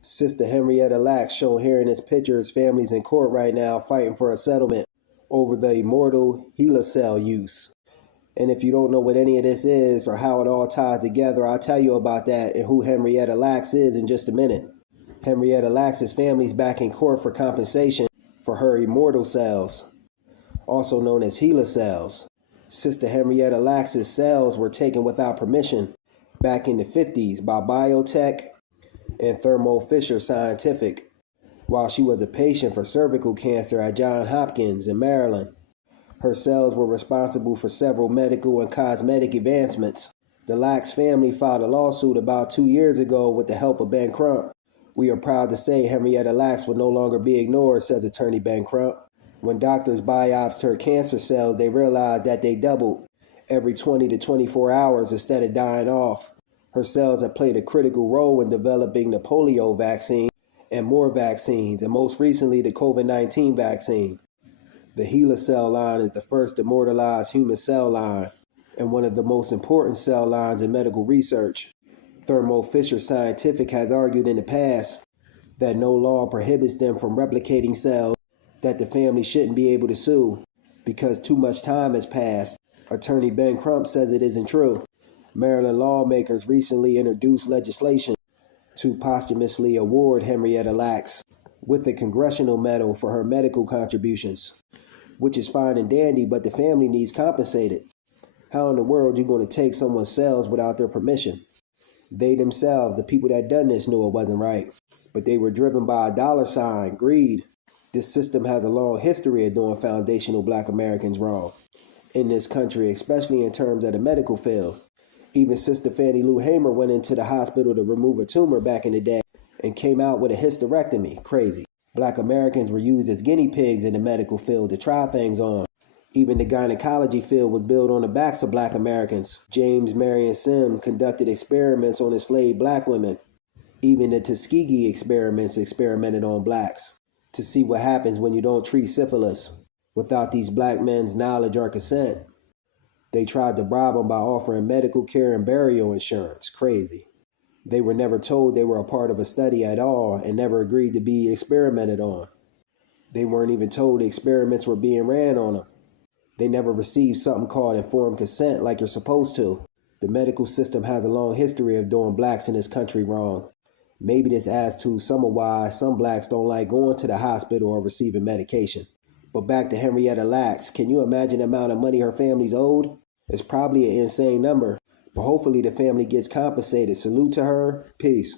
Sister Henrietta Lacks shown here in this picture. His family's in court right now fighting for a settlement over the immortal HeLa use. And if you don't know what any of this is or how it all ties together, I'll tell you about that and who Henrietta Lacks is in just a minute. Henrietta Lacks' family's back in court for compensation for her immortal cells, also known as HeLa cells. Sister Henrietta Lacks' cells were taken without permission back in the 50s by biotech and Thermo Fisher Scientific while she was a patient for cervical cancer at Johns Hopkins in Maryland. Her cells were responsible for several medical and cosmetic advancements. The Lacks family filed a lawsuit about 2 years ago with the help of Ben Crump. We are proud to say Henrietta Lacks will no longer be ignored, says attorney Ben Crump. When doctors biopsied her cancer cells, they realized that they doubled every 20 to 24 hours instead of dying off. Her cells have played a critical role in developing the polio vaccine and more vaccines, and most recently the COVID-19 vaccine. The HeLa cell line is the first immortalized human cell line and one of the most important cell lines in medical research. Thermo Fisher Scientific has argued in the past that no law prohibits them from replicating cells, that the family shouldn't be able to sue because too much time has passed. Attorney Ben Crump says it isn't true. Maryland lawmakers recently introduced legislation to posthumously award Henrietta Lacks with a congressional medal for her medical contributions, which is fine and dandy, but the family needs compensated. How in the world are you going to take someone's cells without their permission? They themselves, the people that done this, knew it wasn't right, but they were driven by a dollar sign, greed. This system has a long history of doing foundational Black Americans wrong in this country, especially in terms of the medical field. Even Sister Fannie Lou Hamer went into the hospital to remove a tumor back in the day and came out with a hysterectomy. Crazy. Black Americans were used as guinea pigs in the medical field to try things on. Even the gynecology field was built on the backs of Black Americans. James Marion Sim conducted experiments on enslaved Black women. Even the Tuskegee experiments experimented on Blacks to see what happens when you don't treat syphilis without these Black men's knowledge or consent. They tried to bribe them by offering medical care and burial insurance. Crazy. They were never told they were a part of a study at all and never agreed to be experimented on. They weren't even told the experiments were being ran on them. They never received something called informed consent like you're supposed to. The medical system has a long history of doing Blacks in this country wrong. Maybe this adds to some of why some Blacks don't like going to the hospital or receiving medication. But back to Henrietta Lacks, can you imagine the amount of money her family's owed? It's probably an insane number, but hopefully the family gets compensated. Salute to her. Peace.